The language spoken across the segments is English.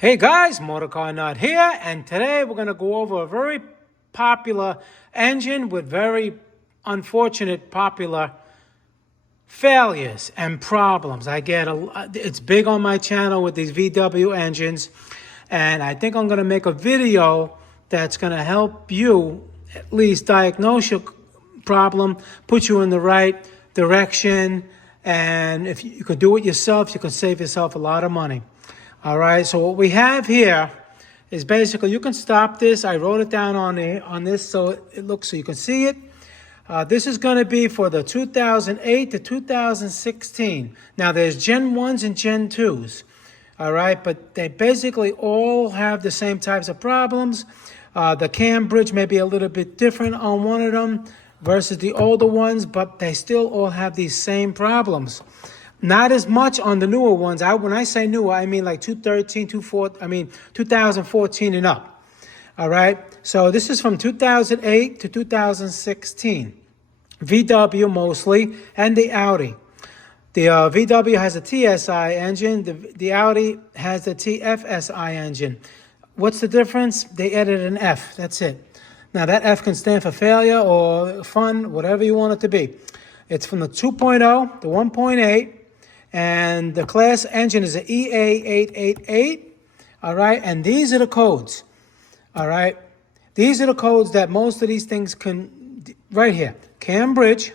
Hey guys, Motorcar Nut here, and today we're going to go over a very popular engine with very unfortunate popular failures and problems. It's big on my channel with these VW engines, and I think I'm going to make a video that's going to help you at least diagnose your problem, put you in the right direction, and if you could do it yourself, you can save yourself a lot of money. All right, so what we have here is basically, you can stop this. I wrote it down on this so it looks, so you can see it. This is going to be for the 2008 to 2016. Now, there's Gen 1s and Gen 2s, all right? But they basically all have the same types of problems. The cam bridge may be a little bit different on one of them versus the older ones, but they still all have these same problems. Not as much on the newer ones. When I say newer, I mean like 2014 and up. All right. So this is from 2008 to 2016. VW mostly, and the Audi. The VW has a TSI engine. The Audi has the TFSI engine. What's the difference? They added an F. That's it. Now that F can stand for failure or fun, whatever you want it to be. It's from the 2.0, the 1.8. And the class engine is an EA888, all right? And these are the codes, all right? These are the codes that most of these things can, right here. Cam bridge,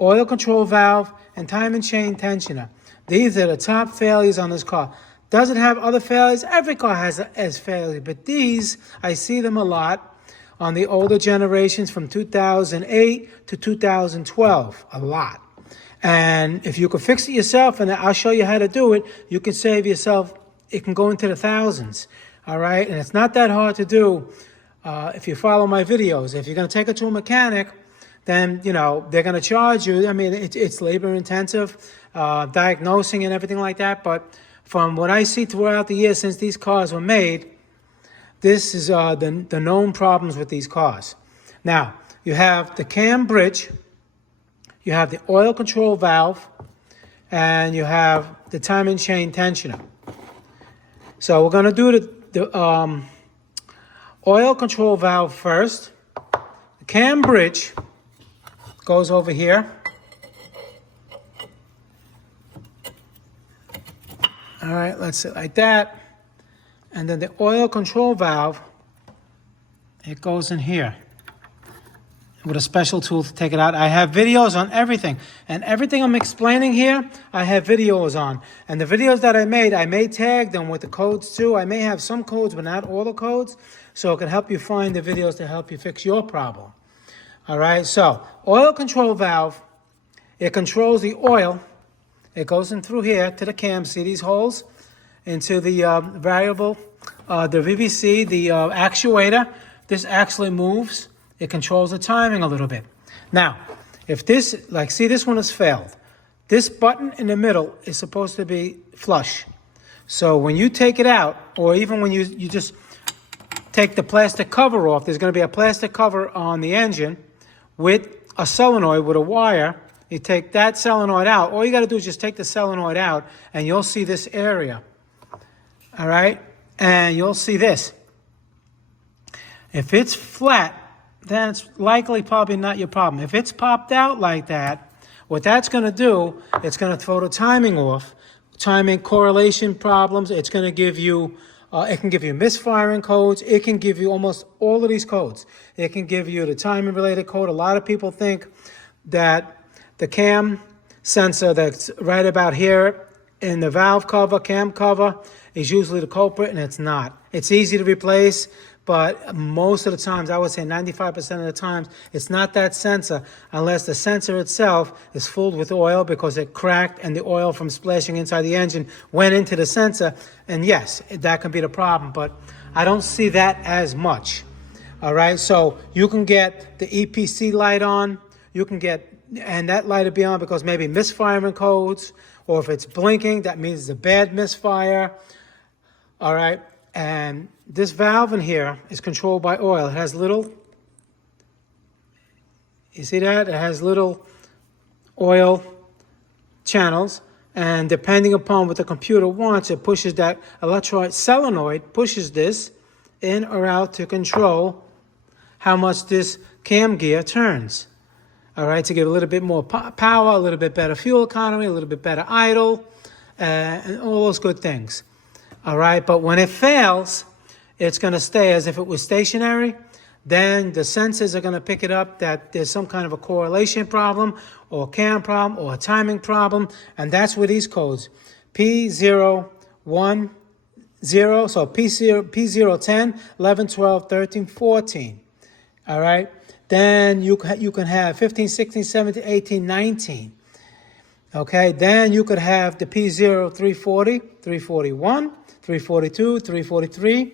oil control valve, and time and chain tensioner. These are the top failures on this car. Does it have other failures? Every car has failures, but these, I see them a lot on the older generations from 2008 to 2012, a lot. And if you can fix it yourself, and I'll show you how to do it, you can save yourself, it can go into the thousands, all right? And it's not that hard to do if you follow my videos. If you're going to take it to a mechanic, then, you know, they're going to charge you. I mean, it's labor-intensive, diagnosing and everything like that. But from what I see throughout the years since these cars were made, this is the known problems with these cars. Now, you have the cam bridge. You have the oil control valve, and you have the time and chain tensioner. So we're going to do the oil control valve first. The cam bridge goes over here. All right, let's sit like that. And then the oil control valve, it goes in here with a special tool to take it out. I have videos on everything. And everything I'm explaining here, I have videos on. And the videos that I may tag them with the codes too. I may have some codes, but not all the codes. So it can help you find the videos to help you fix your problem. All right, so oil control valve, it controls the oil. It goes in through here to the cam. See these holes? Into the variable, the VVC, the actuator. This actually moves. It controls the timing a little bit. Now, if this, like, see, this one has failed. This button in the middle is supposed to be flush. So when you take it out, or even when you just take the plastic cover off, there's going to be a plastic cover on the engine with a solenoid with a wire. You take that solenoid out. All you got to do is just take the solenoid out, and you'll see this area. All right? And you'll see this. If it's flat, then it's likely probably not your problem. If it's popped out like that, what that's going to do, it's going to throw the timing off, timing correlation problems. It's going to give you, it can give you misfiring codes. It can give you almost all of these codes. It can give you the timing-related code. A lot of people think that the cam sensor that's right about here in the valve cover, cam cover, is usually the culprit, and it's not. It's easy to replace. But most of the times, I would say 95% of the times, it's not that sensor unless the sensor itself is filled with oil because it cracked and the oil from splashing inside the engine went into the sensor. And yes, that can be the problem, but I don't see that as much. All right, so you can get the EPC light on. You can get, and that light will be on because maybe misfiring codes, or if it's blinking, that means it's a bad misfire. All right. And this valve in here is controlled by oil. It has little, you see that? It has little oil channels. And depending upon what the computer wants, it pushes that electrolyte solenoid, pushes this in or out to control how much this cam gear turns. All right, to give a little bit more power, a little bit better fuel economy, a little bit better idle, and all those good things. All right, but when it fails, it's going to stay as if it was stationary. Then the sensors are going to pick it up that there's some kind of a correlation problem or cam problem or a timing problem. And that's where these codes, P010, so P010, 11, 12, 13, 14. All right. Then you can have 15, 16, 17, 18, 19. Okay. Then you could have the P0340, 341, 342, 343.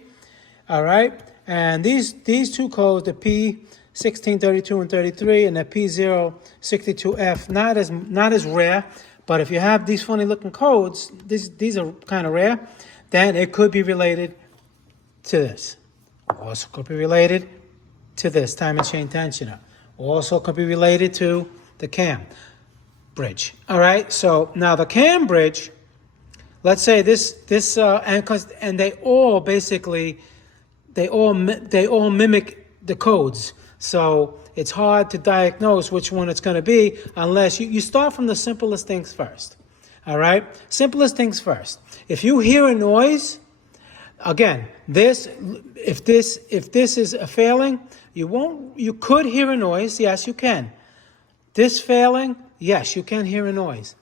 All right. And these two codes, the P16, 32, and 33, and the P062F, not as rare. But if you have these funny looking codes, these are kind of rare, then it could be related to this. Also could be related to this time and chain tensioner. Also could be related to the cam bridge. All right. So now the cam bridge, let's say and they all basically. They all mimic the codes. So it's hard to diagnose which one it's going to be unless you start from the simplest things first. All right? Simplest things first. If you hear a noise, again, if this is a failing, you could hear a noise. Yes, you can. This failing, yes, you can hear a noise.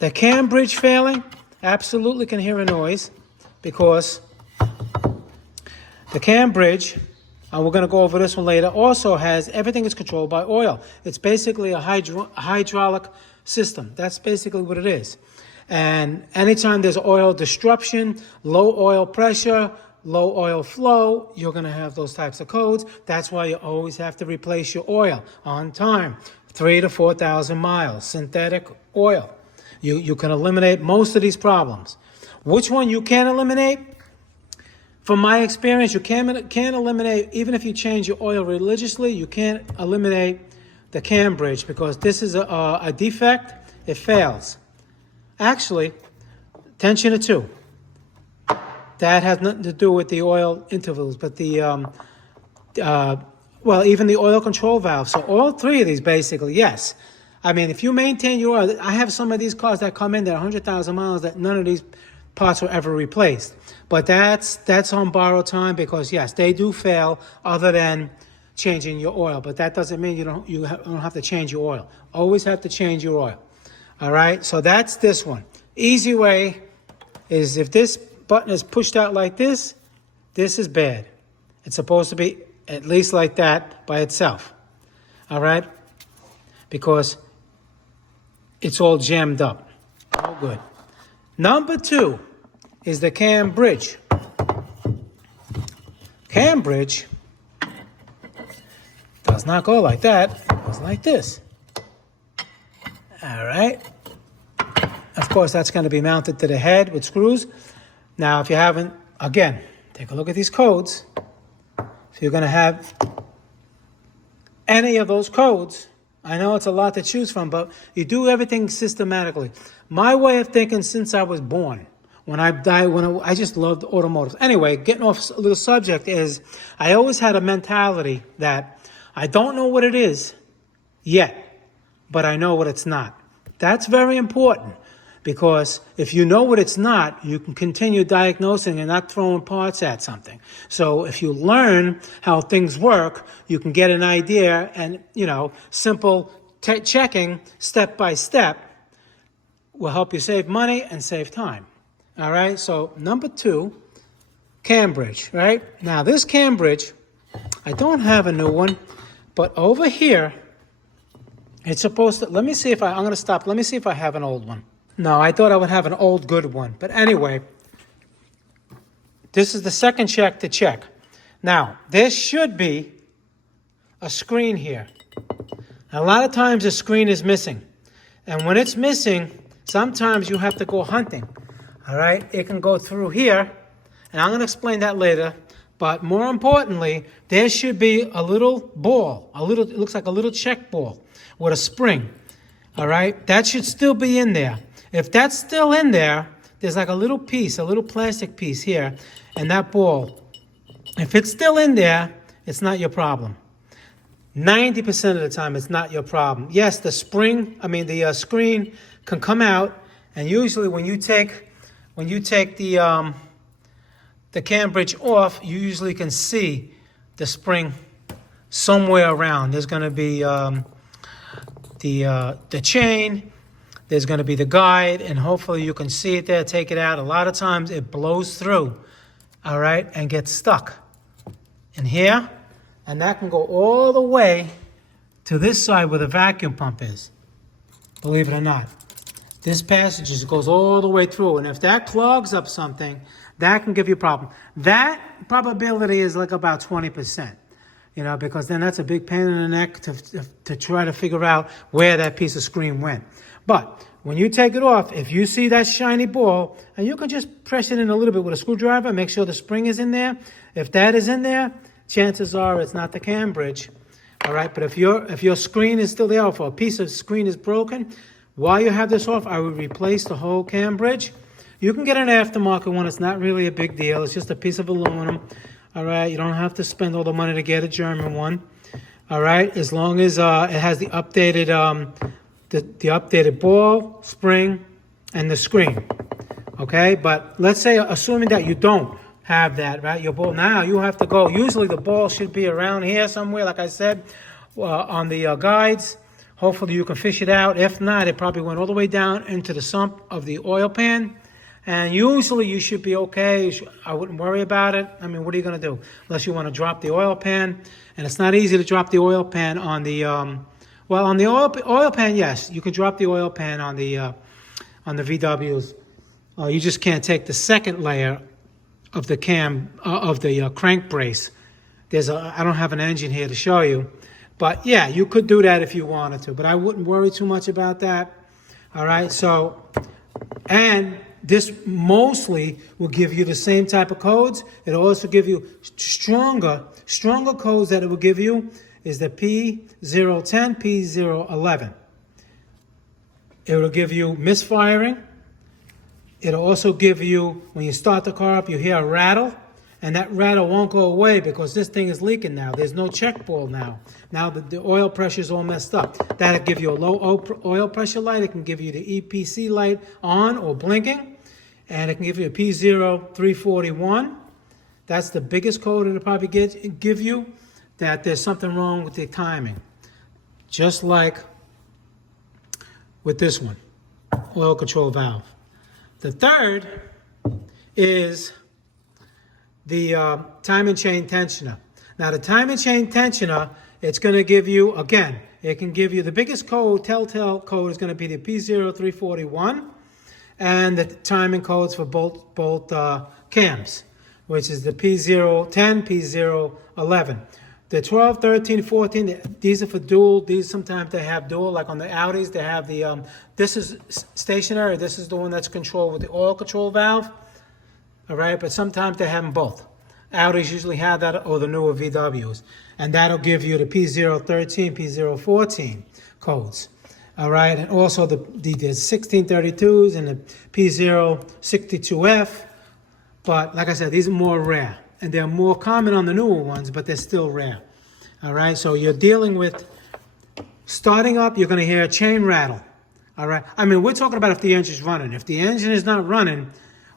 The cam bridge failing, absolutely can hear a noise because the cam bridge, and we're going to go over this one later, also has everything is controlled by oil. It's basically a hydraulic system. That's basically what it is. And anytime there's oil disruption, low oil pressure, low oil flow, you're going to have those types of codes. That's why you always have to replace your oil on time, 3,000 to 4,000 miles, synthetic oil. You can eliminate most of these problems. Which one you can eliminate? From my experience, you can't eliminate, even if you change your oil religiously, you can't eliminate the cam bridge because this is a defect. It fails. Actually, tensioner 2. That has nothing to do with the oil intervals, but even the oil control valve. So all three of these basically, yes. I mean, if you maintain your oil, I have some of these cars that come in that 100,000 miles that none of these parts were ever replaced. But that's on borrowed time because, yes, they do fail other than changing your oil. But that doesn't mean you don't have to change your oil. Always have to change your oil. All right? So that's this one. Easy way is if this button is pushed out like this is bad. It's supposed to be at least like that by itself. All right? Because it's all jammed up. Oh, good. Number 2 is the cam bridge. Cam bridge does not go like that. It goes like this. All right. Of course, that's going to be mounted to the head with screws. Now, if you haven't, again, take a look at these codes. If you're going to have any of those codes, I know it's a lot to choose from, but you do everything systematically. My way of thinking since I was born, I just loved automotive. Anyway, getting off a little subject is I always had a mentality that I don't know what it is yet, but I know what it's not. That's very important because if you know what it's not, you can continue diagnosing and not throwing parts at something. So if you learn how things work, you can get an idea and, simple checking step by step will help you save money and save time. All right, so number 2, cam bridge, right? Now this cam bridge, I don't have a new one, but over here, it's supposed to, I'm going to stop. Let me see if I have an old one. No, I thought I would have an old good one. But anyway, this is the second check to check. Now, there should be a screen here. A lot of times the screen is missing. And when it's missing, sometimes you have to go hunting. All right? It can go through here. And I'm going to explain that later. But more importantly, there should be a little ball. It looks like a little check ball with a spring. All right, that should still be in there. If that's still in there, there's like a little piece, a little plastic piece here, and that ball. If it's still in there, it's not your problem. 90% of the time, it's not your problem. Yes, the screen can come out, and usually when you take the cam bridge off, you usually can see the spring somewhere around. There's going to be the chain, there's going to be the guide, and hopefully you can see it there. Take it out. A lot of times it blows through, all right, and gets stuck in here, and that can go all the way to this side where the vacuum pump is, believe it or not. This passage just goes all the way through, and if that clogs up something, that can give you a problem. That probability is like about 20%, you know, because then that's a big pain in the neck to try to figure out where that piece of screen went. But when you take it off, if you see that shiny ball, and you can just press it in a little bit with a screwdriver, make sure the spring is in there. If that is in there, chances are it's not the cam bridge, all right? But if your screen is still there, or if a piece of screen is broken, while you have this off, I would replace the whole cam bridge. You can get an aftermarket one. It's not really a big deal. It's just a piece of aluminum, all right? You don't have to spend all the money to get a German one, all right? As long as it has the updated the updated ball, spring, and the screen, okay? But let's say, assuming that you don't have that, right? Your ball, now you have to go. Usually the ball should be around here somewhere, like I said, on the guides. Hopefully you can fish it out. If not, it probably went all the way down into the sump of the oil pan. And usually you should be okay. I wouldn't worry about it. I mean, what are you going to do? Unless you want to drop the oil pan. And it's not easy to drop the oil pan on the, well, on the oil pan, yes. You can drop the oil pan on the VWs. You just can't take the second layer of the crank brace. I don't have an engine here to show you. But yeah, you could do that if you wanted to, but I wouldn't worry too much about that. All right, so, and this mostly will give you the same type of codes. It'll also give you stronger codes that it will give you is the P0010, P0011. It will give you misfiring. It'll also give you, when you start the car up, you hear a rattle. And that rattle won't go away because this thing is leaking now. There's no check ball now. Now the oil pressure is all messed up. That'll give you a low oil pressure light. It can give you the EPC light on or blinking. And it can give you a P0341. That's the biggest code it'll probably give you, that there's something wrong with the timing. Just like with this one, oil control valve. The third is the timing chain tensioner. Now the timing chain tensioner, it's going to give you, again, it can give you the biggest code, telltale code is going to be the P0341, and the timing codes for both cams, which is the P010, P011. The 12, 13, 14, these are for dual. These sometimes they have dual, like on the Audis, they have the, this is stationary, this is the one that's controlled with the oil control valve. All right, but sometimes they have them both. Audis usually have that, or the newer VWs. And that'll give you the P013, P014 codes. All right, and also the 1632s and the P062F. But like I said, these are more rare. And they're more common on the newer ones, but they're still rare. All right, so you're dealing with, starting up, you're going to hear a chain rattle. All right, I mean, we're talking about if the engine's running. If the engine is not running,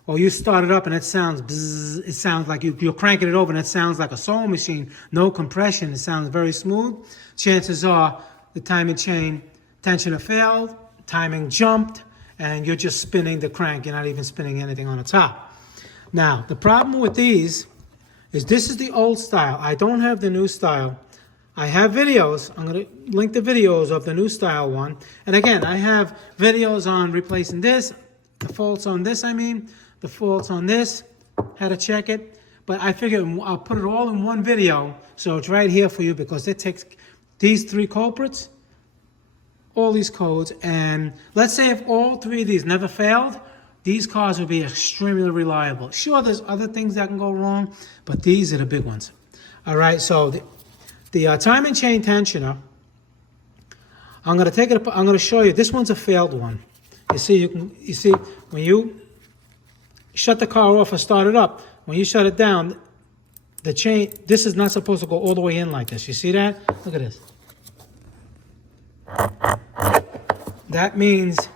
or you start it up and it sounds bzzz, it sounds like you're cranking it over and it sounds like a sewing machine, no compression, it sounds very smooth. Chances are the timing chain tensioner failed, timing jumped, and you're just spinning the crank. You're not even spinning anything on the top. Now, the problem with these is this is the old style. I don't have the new style. I have videos. I'm going to link the videos of the new style one. And again, I have videos on replacing this, the faults on this, the faults on this, how to check it. But I figured I'll put it all in one video, so it's right here for you, because it takes these three culprits, all these codes, and let's say if all three of these never failed, these cars will be extremely reliable. Sure, there's other things that can go wrong, but these are the big ones. All right, so the timing chain tensioner, I'm going to take it. I'm going to show you. This one's a failed one. You see, when you shut the car off and start it up, when you shut it down, the chain. This is not supposed to go all the way in like this. You see that? Look at this. That means,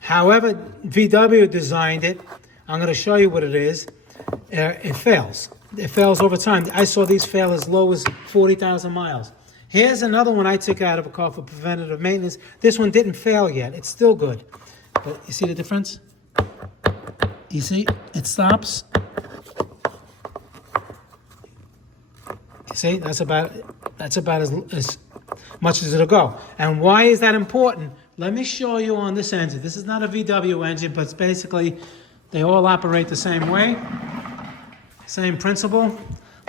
however VW designed it, I'm going to show you what it is. It fails. It fails over time. I saw these fail as low as 40,000 miles. Here's another one I took out of a car for preventative maintenance. This one didn't fail yet. It's still good. But you see the difference? You see? It stops. You see? That's about as much as it'll go. And why is that important? Let me show you on this engine. This is not a VW engine, but it's basically, they all operate the same way. Same principle.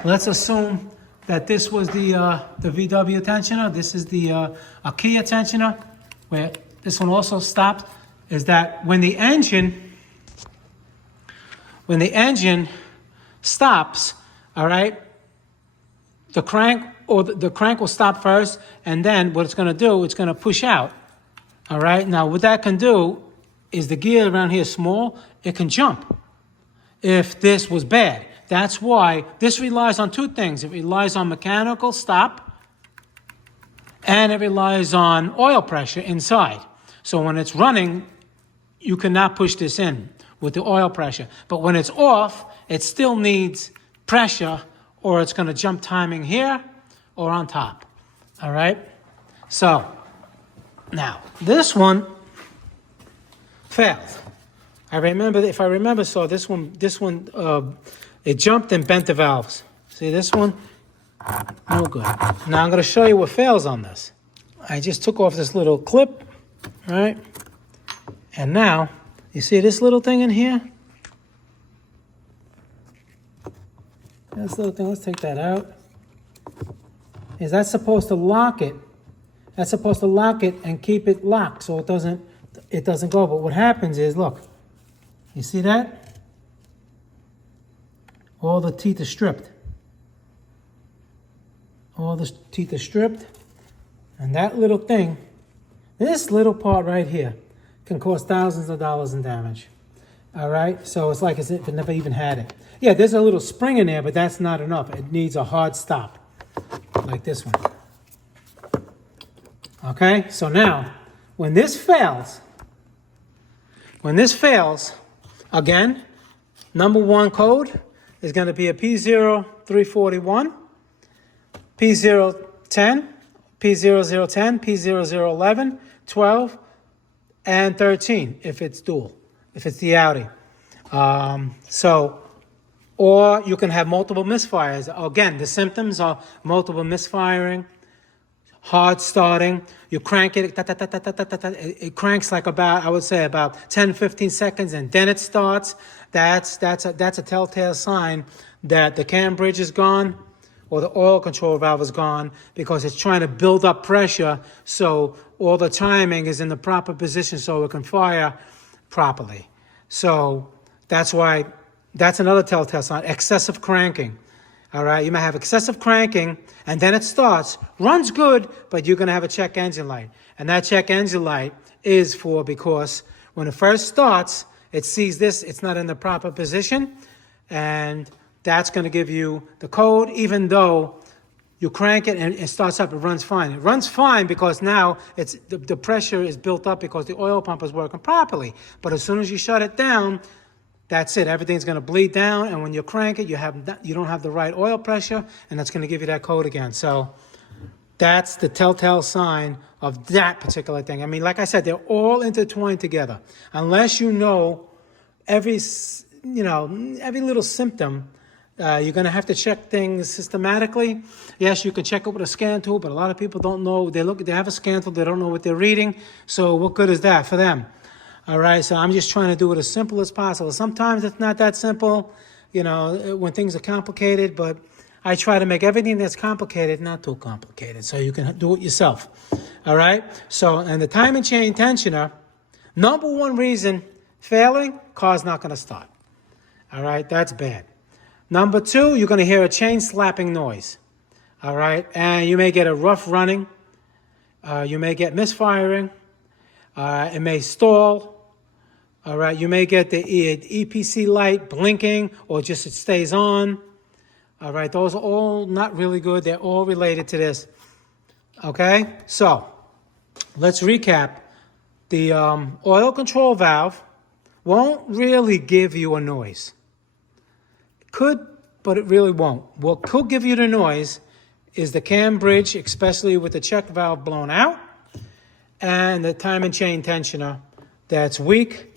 Let's assume that this was the VW tensioner. This is the a Kia tensioner, where this one also stopped. Is that when the engine stops, all right, the crank will stop first, and then what it's going to do, it's going to push out. All right. Now what that can do is the gear around here is small. It can jump. If this was bad. That's why this relies on two things. It relies on mechanical stop, and it relies on oil pressure inside. So when it's running, you cannot push this in with the oil pressure. But when it's off, it still needs pressure, or it's going to jump timing here or on top. All right? So now this one failed. If I remember, so this one, it jumped and bent the valves. See this one? No good. Now I'm going to show you what fails on this. I just took off this little clip, right? And now, you see this little thing in here? This little thing, let's take that out. Is that supposed to lock it? That's supposed to lock it and keep it locked so it doesn't go. But what happens is, look, you see that? All the teeth are stripped. All the teeth are stripped. And that little thing, this little part right here, can cause thousands of dollars in damage. All right? So it's like as if it never even had it. Yeah, there's a little spring in there, but that's not enough. It needs a hard stop, like this one. Okay? So now, when this fails, again, number one code is going to be a P0341, P010, P0010, P0011, 12, and 13 if it's dual, if it's the Audi. Or you can have multiple misfires. Again, the symptoms are multiple misfiring, hard starting. You crank it, it cranks like about, I would say about 10, 15 seconds, and then it starts. That's a telltale sign that the cam bridge is gone or the oil control valve is gone, because it's trying to build up pressure so all the timing is in the proper position so it can fire properly. So that's why, that's another telltale sign, excessive cranking. All right, you might have excessive cranking, and then it starts, runs good, but you're going to have a check engine light. And that check engine light is because when it first starts, it sees this, it's not in the proper position, and that's going to give you the code. Even though you crank it and it starts up, it runs fine. It runs fine because now it's the pressure is built up because the oil pump is working properly. But as soon as you shut it down, that's it. Everything's going to bleed down, and when you crank it, you don't have the right oil pressure, and that's going to give you that code again. So that's the telltale sign of that particular thing. I mean, like I said, they're all intertwined together. Unless you know every little symptom, you're going to have to check things systematically. Yes, you can check it with a scan tool, but a lot of people don't know. They have a scan tool, they don't know what they're reading. So what good is that for them? All right, so I'm just trying to do it as simple as possible. Sometimes it's not that simple, when things are complicated, but I try to make everything that's complicated not too complicated so you can do it yourself. All right, so, and the timing chain tensioner, number one reason failing, car's not going to start. All right, that's bad. Number two, you're going to hear a chain slapping noise. All right, and you may get a rough running, You may get misfiring. It may stall. All right, you may get the EPC light blinking or just it stays on. All right, those are all not really good. They're all related to this. Okay, so let's recap. The oil control valve won't really give you a noise. It could, but it really won't. What could give you the noise is the cam bridge, especially with the check valve blown out, and the timing chain tensioner that's weak,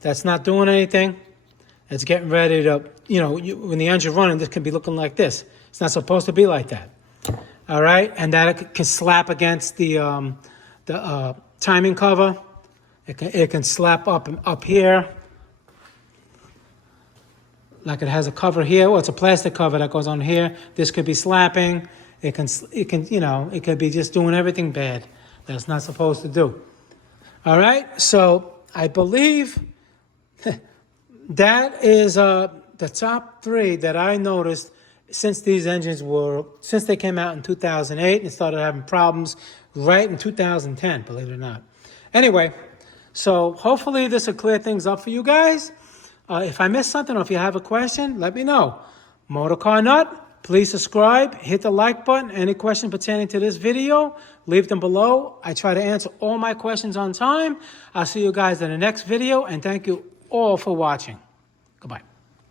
that's not doing anything, it's getting ready to, when the engine's running, this can be looking like this. It's not supposed to be like that. All right, and that it can slap against the timing cover. It can slap up here, like it has a cover here. Well, it's a plastic cover that goes on here. This could be slapping. It could be just doing everything bad that it's not supposed to do. All right, so I believe that is the top three that I noticed since these engines since they came out in 2008 and started having problems right in 2010, believe it or not. Anyway, so hopefully this will clear things up for you guys. If I missed something or if you have a question, let me know. Motor Car Nut, please subscribe, hit the like button. Any questions pertaining to this video, leave them below. I try to answer all my questions on time. I'll see you guys in the next video, and thank you all for watching. Goodbye.